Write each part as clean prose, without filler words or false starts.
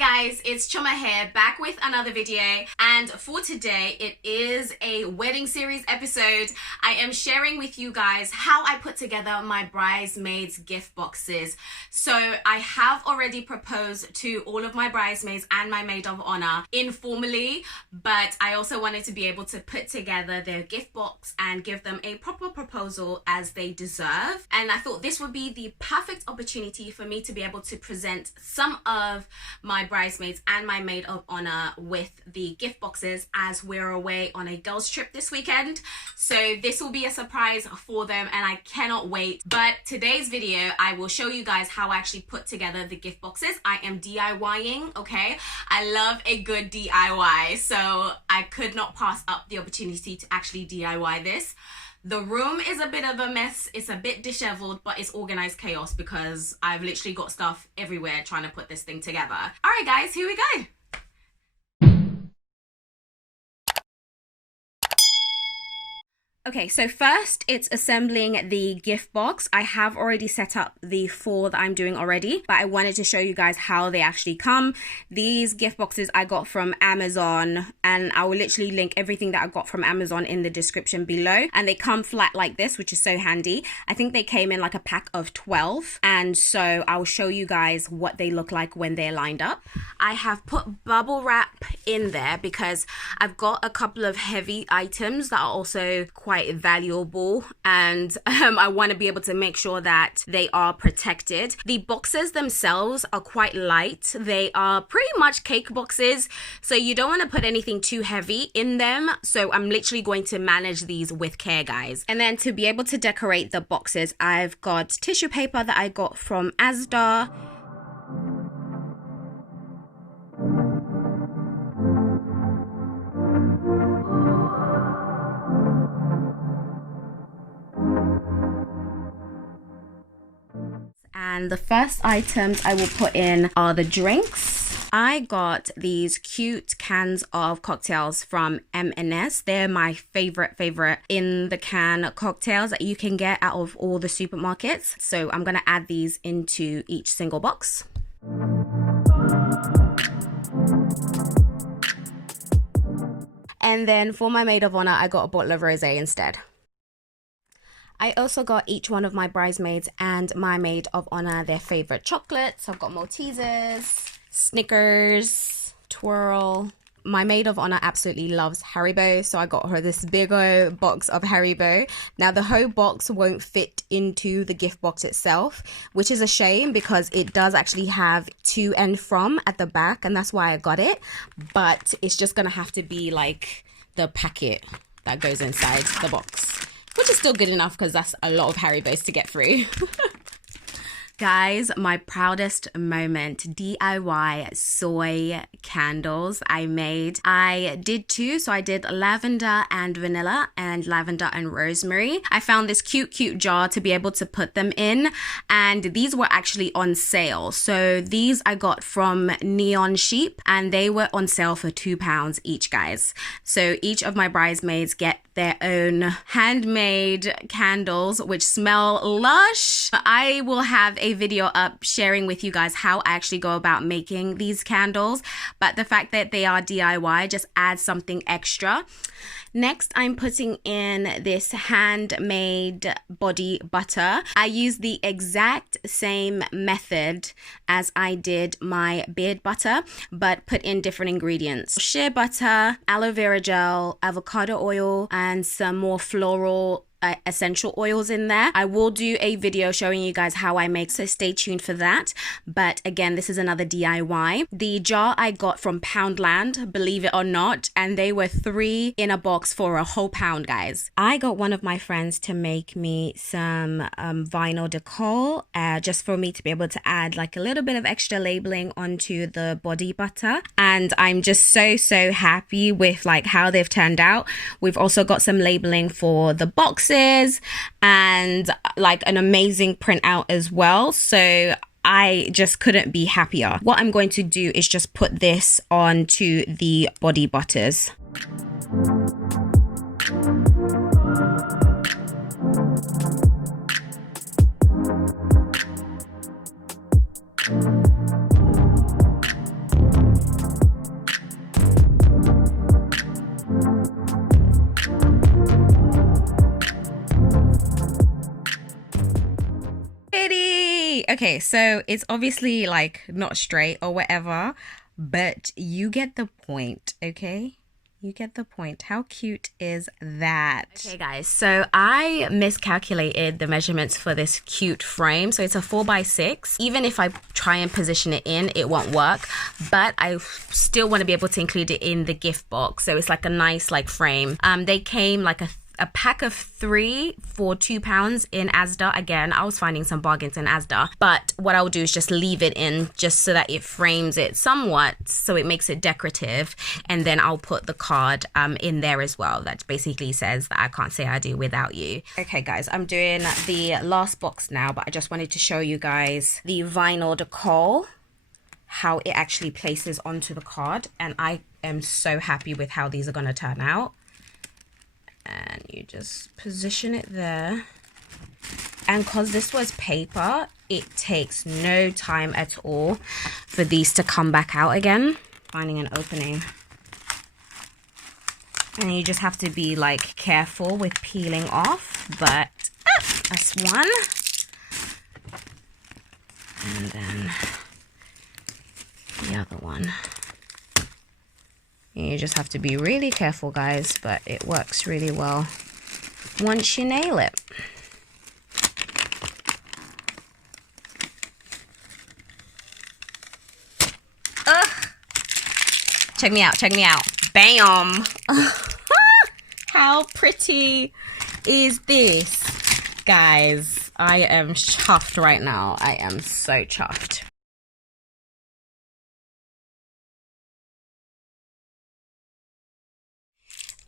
guys, it's Chuma here, back with another video, and for today it is a wedding series episode. I am sharing with you guys how I put together my bridesmaids gift boxes. So I have already proposed to all of my bridesmaids and my maid of honor informally, but I also wanted to be able to put together their gift box and give them a proper proposal as they deserve. And I thought this would be the perfect opportunity for me to be able to present some of my bridesmaids and my maid of honor with the gift boxes as we're away on a girls trip this weekend. So this will be a surprise for them and I cannot wait. But today's video, I will show you guys how I actually put together the gift boxes. I am DIYing, okay? I love a good DIY, so I could not pass up the opportunity to actually DIY this. The room is a bit of a mess. It's a bit disheveled, but it's organized chaos because I've literally got stuff everywhere trying to put this thing together. All right, guys, here we go. Okay, so first it's assembling the gift box. I have already set up the 4 that I'm doing already, but I wanted to show you guys how they actually come. These gift boxes I got from Amazon, and I will literally link everything that I got from Amazon in the description below. And they come flat like this, which is so handy. I think they came in like a pack of 12, and so I will show you guys what they look like when they're lined up. I have put bubble wrap in there because I've got a couple of heavy items that are also quite valuable, and I want to be able to make sure that they are protected. The boxes themselves are quite light. They are pretty much cake boxes, so you don't want to put anything too heavy in them. So I'm literally going to manage these with care, guys. And then to be able to decorate the boxes, I've got tissue paper that I got from Asda. And the first items I will put in are the drinks. I got these cute cans of cocktails from M&S. They're my favorite in the can cocktails that you can get out of all the supermarkets. So I'm gonna add these into each single box. And then for my maid of honor, I got a bottle of rosé instead. I also got each one of my bridesmaids and my maid of honor their favorite chocolates. I've got Maltesers, Snickers, Twirl. My maid of honor absolutely loves Haribo, so I got her this big old box of Haribo. Now the whole box won't fit into the gift box itself, which is a shame because it does actually have to and from at the back, and that's why I got it. But it's just gonna have to be like the packet that goes inside the box, which is still good enough because that's a lot of Haribos to get through. Guys, my proudest moment, DIY soy candles I made. I did 2, so I did lavender and vanilla and lavender and rosemary. I found this cute jar to be able to put them in, and these were actually on sale. So these I got from Neon Sheep, and they were on sale for £2 each, guys. So each of my bridesmaids get their own handmade candles which smell lush. I will have a video up sharing with you guys how I actually go about making these candles, but the fact that they are DIY just adds something extra. Next, I'm putting in this handmade body butter. I use the exact same method as I did my beard butter, but put in different ingredients. Shea butter, aloe vera gel, avocado oil, and some more floral essential oils in there. I will do a video showing you guys how I make, so stay tuned for that. But again, this is another DIY. The jar I got from Poundland, believe it or not, and they were 3 in a box for a whole pound, guys. I got one of my friends to make me some vinyl decal, just for me to be able to add like a little bit of extra labeling onto the body butter, and I'm just so happy with like how they've turned out. We've also got some labeling for the boxes and like an amazing printout as well, so I just couldn't be happier. What I'm going to do is just put this onto the body butters. Okay, so it's obviously like not straight or whatever, but you get the point, okay? You get the point. How cute is that? Okay, guys, so I miscalculated the measurements for this cute frame. So it's a 4x6. Even if I try and position it in, it won't work. But I still want to be able to include it in the gift box. So it's like a nice like frame. They came like a pack of 3 for £2 in Asda. Again, I was finding some bargains in Asda, but what I'll do is just leave it in just so that it frames it somewhat, so it makes it decorative, and then I'll put the card in there as well that basically says that I can't say I do without you. Okay guys, I'm doing the last box now, but I just wanted to show you guys the vinyl decal, how it actually places onto the card, and I am so happy with how these are going to turn out. And you just position it there, and because this was paper, it takes no time at all for these to come back out again. Finding an opening, and you just have to be like careful with peeling off, but that's one. And then the other one. You just have to be really careful, guys, but it works really well once you nail it. Check me out, check me out. Bam! How pretty is this? Guys, I am chuffed right now. I am so chuffed.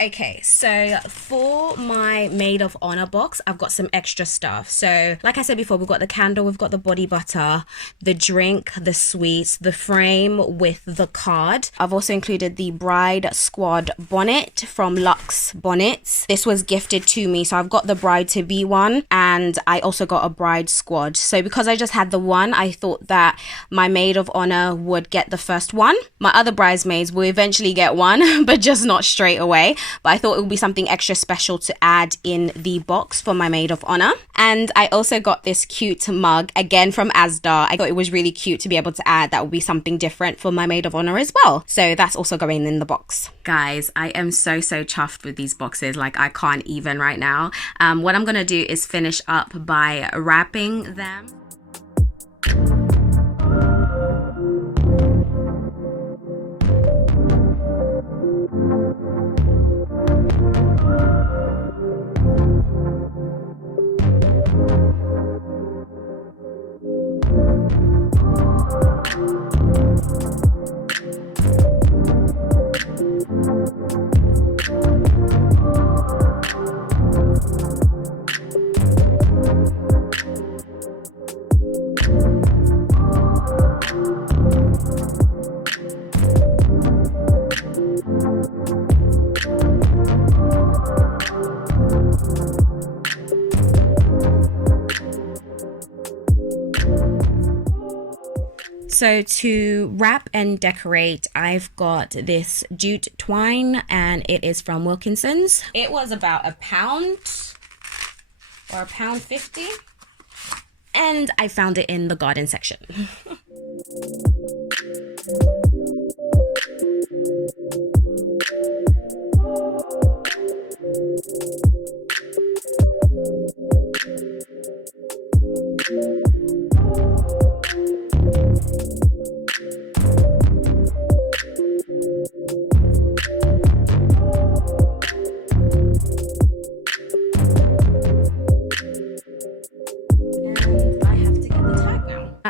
Okay, so for my Maid of Honor box, I've got some extra stuff. So like I said before, we've got the candle, we've got the body butter, the drink, the sweets, the frame with the card. I've also included the bride squad bonnet from Luxe Bonnets. This was gifted to me, so I've got the bride to be one, and I also got a bride squad. So because I just had the one, I thought that my Maid of Honor would get the first one. My other bridesmaids will eventually get one, but just not straight away. But I thought it would be something extra special to add in the box for my Maid of Honor. And I also got this cute mug, again from Asda. I thought it was really cute to be able to add. That would be something different for my Maid of Honor as well. So that's also going in the box. Guys, I am so chuffed with these boxes. Like, I can't even right now. What I'm going to do is finish up by wrapping them. So to wrap and decorate, I've got this jute twine, and it is from Wilkinson's. It was about £1 or £1.50, and I found it in the garden section.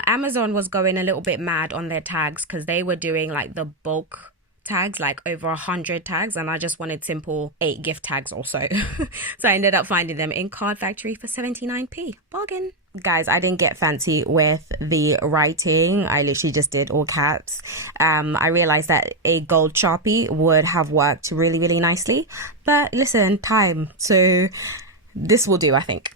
Amazon was going a little bit mad on their tags because they were doing like the bulk tags, like over 100 tags, and I just wanted simple 8 gift tags also. So I ended up finding them in Card Factory for 79p. Bargain. Guys, I didn't get fancy with the writing. I literally just did all caps. I realized that a gold Sharpie would have worked really nicely, but listen, time, so this will do, I think.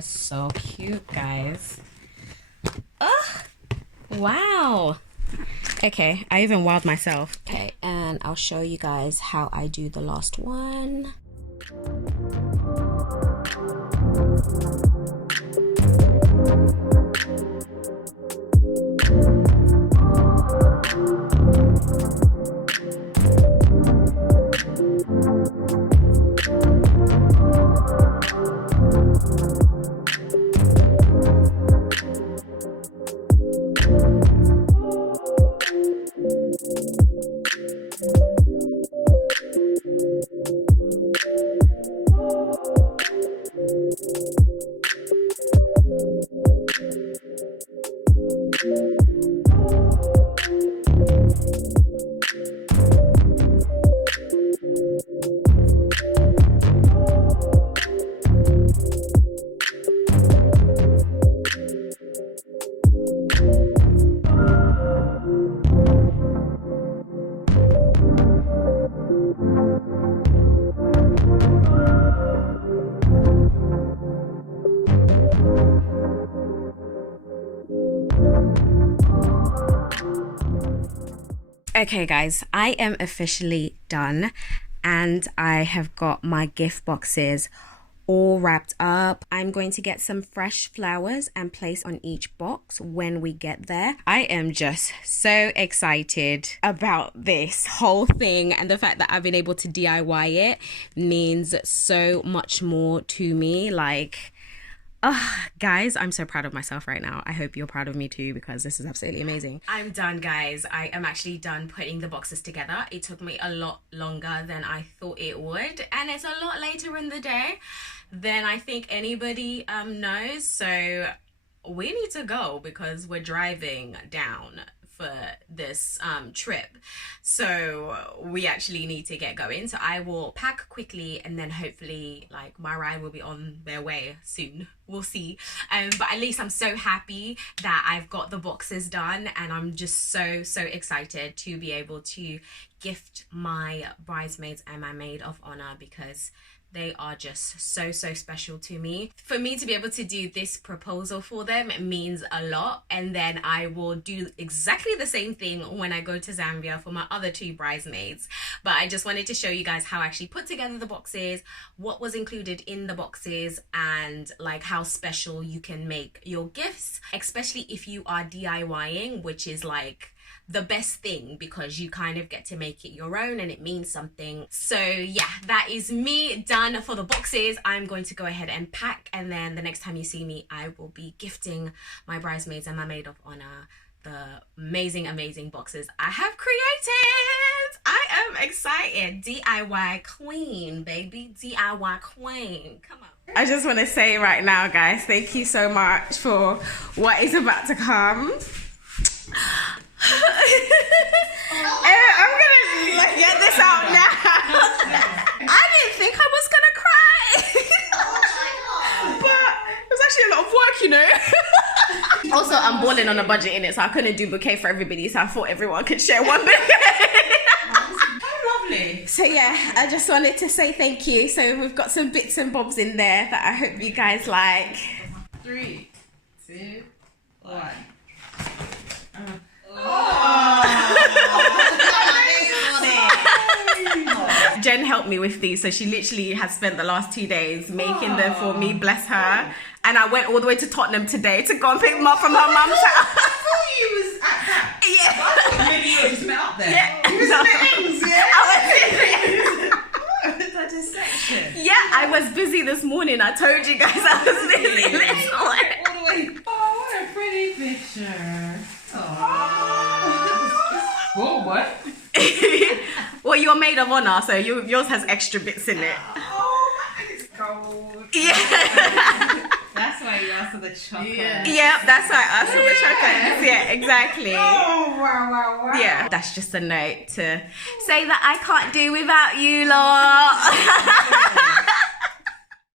is so cute, guys. Oh, wow. Okay, I even wowed myself. Okay, and I'll show you guys how I do the last one. Okay guys, I am officially done and I have got my gift boxes all wrapped up. I'm going to get some fresh flowers and place on each box when we get there. I am just so excited about this whole thing, and the fact that I've been able to DIY it means so much more to me. Like, guys, I'm so proud of myself right now. I hope you're proud of me too, because this is absolutely amazing. I'm done, guys. I am actually done putting the boxes together. It took me a lot longer than I thought it would, and it's a lot later in the day than I think anybody knows. So we need to go because we're driving down for this trip, so we actually need to get going. So I will pack quickly, and then hopefully like my ride will be on their way soon. We'll see. But at least I'm so happy that I've got the boxes done, and I'm just so excited to be able to gift my bridesmaids and my maid of honor, because they are just so special to me. For me to be able to do this proposal for them means a lot, and then I will do exactly the same thing when I go to Zambia for my other two bridesmaids. But I just wanted to show you guys how I actually put together the boxes, what was included in the boxes, and like how special you can make your gifts, especially if you are DIYing, which is like the best thing, because you kind of get to make it your own and it means something. So yeah, that is me done for the boxes. I'm going to go ahead and pack, and then the next time you see me, I will be gifting my bridesmaids and my maid of honor the amazing boxes I have created. I am excited. DIY queen, baby. DIY queen. Come on. I just want to say right now, guys, thank you so much for what is about to come. I'm gonna like get this out now. I didn't think I was gonna cry. But it was actually a lot of work, you know. Also, I'm balling on a budget in it, so I couldn't do bouquet for everybody, so I thought everyone could share one bouquet. Oh, lovely. So yeah, I just wanted to say thank you. So we've got some bits and bobs in there that I hope you guys like. 3, 2, 1. Jen helped me with these, so she literally has spent the last 2 days making them for me, bless her. And I went all the way to Tottenham today to go and pick them up from her mum's house. I thought you was at that. Yeah. I thought maybe you just met up there. Yeah. You was in the ends, yeah? I was in Such a section. Yeah, I was busy this morning. I told you guys I was busy this morning. All the way. Oh, what a pretty picture. Whoa, what? Well, you're maid of honor, so yours has extra bits in it. Oh, it's gold. Yeah. That's why you asked for the chocolate. Yeah, that's why I asked for the chocolate. Yeah, exactly. Oh, wow. Yeah, that's just a note to say that I can't do without you lot.